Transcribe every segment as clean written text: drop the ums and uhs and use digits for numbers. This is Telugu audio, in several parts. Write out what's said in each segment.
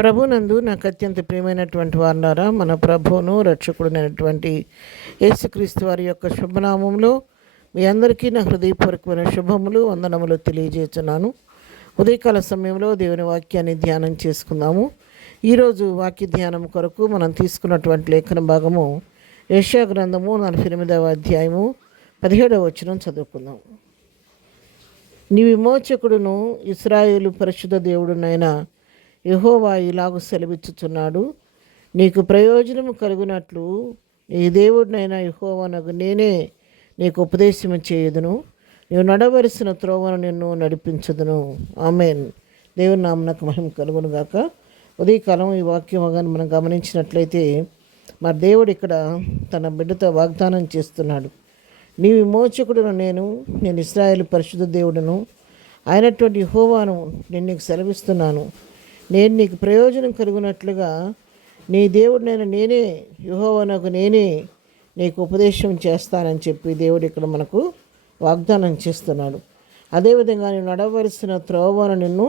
ప్రభునందు నాకు అత్యంత ప్రియమైనటువంటి వారులారా, మన ప్రభువును రక్షకుడునైనటువంటి యేసుక్రీస్తు వారి యొక్క శుభనామంలో మీ అందరికీ నా హృదయపూర్వకమైన శుభములు వందనములు తెలియజేస్తున్నాను. ఉదయకాల సమయంలో దేవుని వాక్యాన్ని ధ్యానం చేసుకుందాము. ఈరోజు వాక్య ధ్యానం కొరకు మనం తీసుకున్నటువంటి లేఖన భాగము యెషయా గ్రంథము 48వ అధ్యాయము 17వ వచనం చదువుకుందాం. నీ విమోచకుడును ఇశ్రాయేలు పరిశుద్ధ దేవుడునైన యెహోవా ఇలాగు సెలవిచ్చుచున్నాడు, నీకు ప్రయోజనము కలుగునట్లు నీ దేవుడినైనా యెహోవానగు నేనే నీకు ఉపదేశము చేయుదును, నీవు నడవలసిన త్రోవను నిన్ను నడిపించుదును. ఆమేన్. దేవుని నామమునకు మహిమ కలుగును గాక. ఉదయకాలం ఈ వాక్యం మనం గమనించినట్లయితే మరి దేవుడు ఇక్కడ తన బిడ్డతో వాగ్దానం చేస్తున్నాడు. నీ విమోచకుడును నేను ఇశ్రాయేలు పరిశుద్ధ దేవుడును అయినటువంటి యెహోవాను నేను నీకు సెలవిస్తున్నాను. నేను నీకు ప్రయోజనం కలుగునట్లుగా నీ దేవుడినైనా నేనే యెహోవానగు నేనే నీకు ఉపదేశం చేస్తానని చెప్పి దేవుడు ఇక్కడ మనకు వాగ్దానం చేస్తున్నాడు. అదేవిధంగా నేను నడవలసిన త్రోవను నిన్ను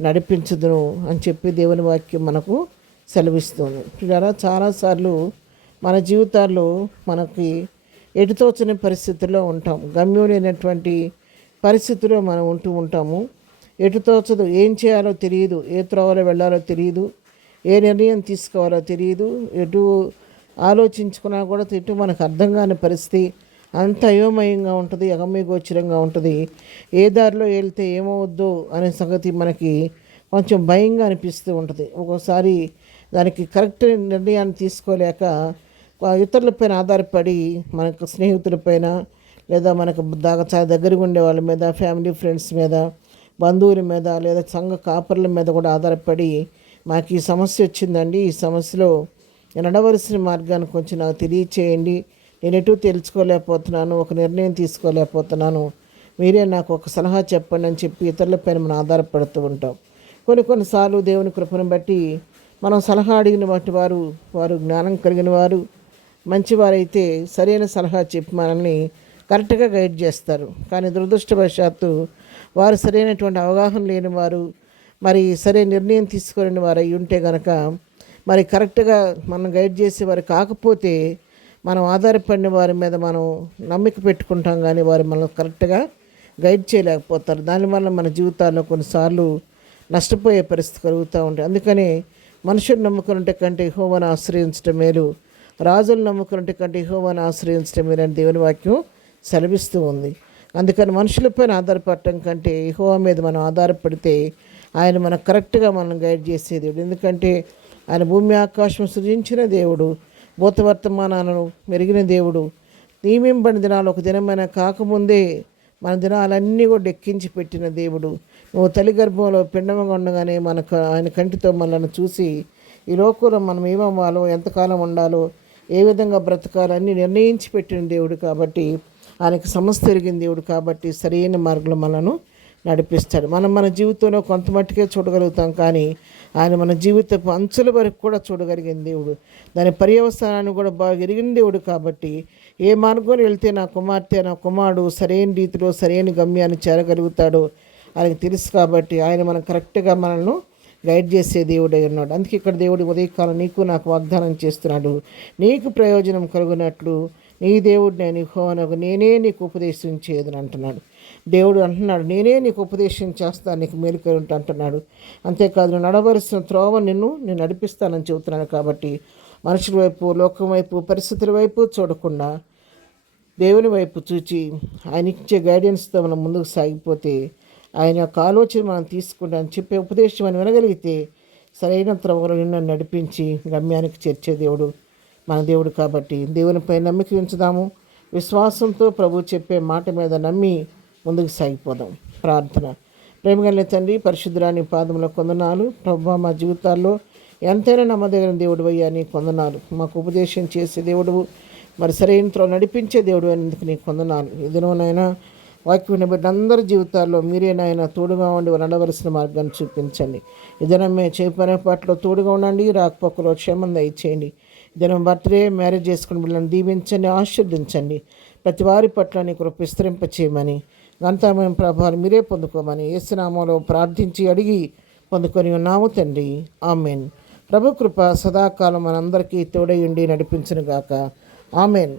నడిపించుదును అని చెప్పి దేవుని వాక్యం మనకు సెలవిస్తుంది. చూడారా, చాలాసార్లు మన జీవితాల్లో మనకి ఎటుతోచని పరిస్థితుల్లో ఉంటాం. గమ్యం లేనటువంటి పరిస్థితుల్లో మనం ఉంటూ ఉంటాము. ఎటు తోచదు, ఏం చేయాలో తెలియదు, ఏ త్రోవలో వెళ్ళాలో తెలియదు, ఏ నిర్ణయం తీసుకోవాలో తెలియదు, ఎటు ఆలోచించుకున్నా కూడా ఎటు మనకు అర్థం కాని పరిస్థితి, అంత అయోమయంగా ఉంటుంది, అగమ్యగోచరంగా ఉంటుంది. ఏ దారిలో వెళ్తే ఏమవుద్దో అనే సంగతి మనకి కొంచెం భయంగా అనిపిస్తూ ఉంటుంది. ఒక్కోసారి దానికి కరెక్ట్ నిర్ణయాన్ని తీసుకోలేక ఇతరులపైన ఆధారపడి మనకు స్నేహితులపైన లేదా మనకు దగ్గరగా ఉండే వాళ్ళ మీద, ఫ్యామిలీ ఫ్రెండ్స్ మీద, బంధువుల మీద లేదా సంఘ కాపర్ల మీద కూడా ఆధారపడి మాకు ఈ సమస్య వచ్చిందండి, ఈ సమస్యలో నేను నడవలసిన మార్గాన్ని కొంచెం నాకు తెలియచేయండి, నేను ఎటు తెలుసుకోలేకపోతున్నాను, ఒక నిర్ణయం తీసుకోలేకపోతున్నాను, మీరే నాకు ఒక సలహా చెప్పండి అని చెప్పి ఇతరులపైన మనం ఆధారపడుతూ ఉంటాం. కొన్నిసార్లు దేవుని కృపను బట్టి మనం సలహా అడిగిన బట్టి వారు జ్ఞానం కలిగిన వారు, మంచివారైతే సరైన సలహా చెప్పి మనల్ని కరెక్ట్గా గైడ్ చేస్తారు. కానీ దురదృష్టవశాత్తు వారు సరైనటువంటి అవగాహన లేని వారు, మరి సరైన నిర్ణయం తీసుకోలేని వారు అయి ఉంటే కనుక మరి కరెక్ట్గా మనం గైడ్ చేసేవారు కాకపోతే మనం ఆధారపడిన వారి మీద మనం నమ్మిక పెట్టుకుంటాం, కానీ వారు మనం కరెక్ట్గా గైడ్ చేయలేకపోతారు. దానివల్ల మన జీవితాల్లో కొన్నిసార్లు నష్టపోయే పరిస్థితి కలుగుతూ ఉంటాయి. అందుకనే మనుషులు నమ్ముకున్నట్టు కంటే యెహోవాను ఆశ్రయించడం మేలు, రాజులు నమ్ముకున్నట్టు కంటే యెహోవాను ఆశ్రయించడం మేలు అని దేవుని వాక్యం సెలవిస్తూ ఉంది. అందుకని మనుషులపైన ఆధారపడటం కంటే యెహోవా మీద మనం ఆధారపడితే ఆయన మనకు కరెక్ట్గా మనం గైడ్ చేసే దేవుడు. ఎందుకంటే ఆయన భూమి ఆకాశం సృజించిన దేవుడు, భూతవర్తమానాలను మెరిగిన దేవుడు. నియమింపబడిన దినాలు ఒక దినమైన కాకముందే మన దినాలన్నీ కూడా ఎక్కించి పెట్టిన దేవుడు. నువ్వు తల్లి గర్భంలో పిండముగా ఉండగానే ఆయన కంటితో మనల్ని చూసి ఈ లోకంలో మనం ఏమవ్వాలో, ఎంతకాలం ఉండాలో, ఏ విధంగా బ్రతకాలో అన్నీ నిర్ణయించి పెట్టిన దేవుడు. కాబట్టి ఆయనకు సమస్త ఎరిగిన దేవుడు కాబట్టి సరైన మార్గంలో మనను నడిపిస్తాడు. మన జీవితంలో కొంత మట్టుకే చూడగలుగుతాం, కానీ ఆయన మన జీవితపు అంచుల వరకు కూడా చూడగలిగిన దేవుడు, దాని పర్యవసానాన్ని కూడా బాగా ఎరిగిన దేవుడు. కాబట్టి ఏ మార్గంలో వెళ్తే నా కుమార్తె, నా కుమారుడు సరైన రీతిలో సరైన గమ్యాన్ని చేరగలుగుతాడో ఆయనకు తెలుసు. కాబట్టి ఆయన మనం కరెక్ట్గా మనల్ని గైడ్ చేసే దేవుడై ఉన్నాడు. అందుకే ఇక్కడ దేవుడు ఉదయకాలం నీకు నాకు వాగ్దానం చేస్తున్నాడు, నీకు ప్రయోజనం కలుగునట్లు నీ దేవుడు నేను యెహోవానగు నేనే నీకు ఉపదేశం చేయదని అంటున్నాడు. దేవుడు అంటున్నాడు, నేనే నీకు ఉపదేశం చేస్తాను, నీకు మేలు కలుగుంటా అంటున్నాడు. అంతేకాదు, నువ్వు నడవలసిన త్రోవ నేను నడిపిస్తానని చెబుతున్నాను. కాబట్టి మనుషుల వైపు, లోకం వైపు, పరిస్థితుల వైపు చూడకుండా దేవుని వైపు చూచి ఆయన ఇచ్చే గైడెన్స్తో మనం ముందుకు సాగిపోతే, ఆయన యొక్క ఆలోచన మనం తీసుకుంటే అని చెప్పే ఉపదేశం అని వినగలిగితే సరైన త్రోవలో నిన్ను నడిపించి గమ్యానికి చేర్చే దేవుడు మన దేవుడు. కాబట్టి దేవునిపై నమ్మిక ఉంచుదాము. విశ్వాసంతో ప్రభు చెప్పే మాట మీద నమ్మి ముందుకు సాగిపోదాం. ప్రార్థన. ప్రేమగల తండ్రి, పరిశుద్ధురాని పాదముల కొందనాలు ప్రభు, మా జీవితాల్లో ఎంతైనా నమ్మదగిన దేవుడు అయ్యా నీ కొందనాలు. మాకు ఉపదేశం చేసే దేవుడు, మరి సరైన త్రోవ నడిపించే దేవుడు అనేందుకు నీ కొందనాలు. ఇదినోనైనా వాక్యం బిడ్డ అందరి జీవితాల్లో మీరేనాయన తోడుగా ఉండి నడవలసిన మార్గాన్ని చూపించండి. ఇదనమే చేపనే పాటలో తోడుగా ఉండండి, రాకపోకలో క్షేమం దయచేయండి. దినం బర్త్డే, మ్యారేజ్ చేసుకుని బిడ్డలను దీవించండి, ఆశీర్వదించండి. ప్రతి వారి పట్ల నీ కృప విస్తరింపచేయమని, ఘనతమైన ప్రభావాలు మీరే పొందుకోమని యేసు నామములో ప్రార్థించి అడిగి పొందుకొని ఉన్నాము తండ్రి. ఆమెన్. ప్రభు కృప సదాకాలం మనందరికీ తోడయుండి నడిపించునుగాక. ఆమెన్.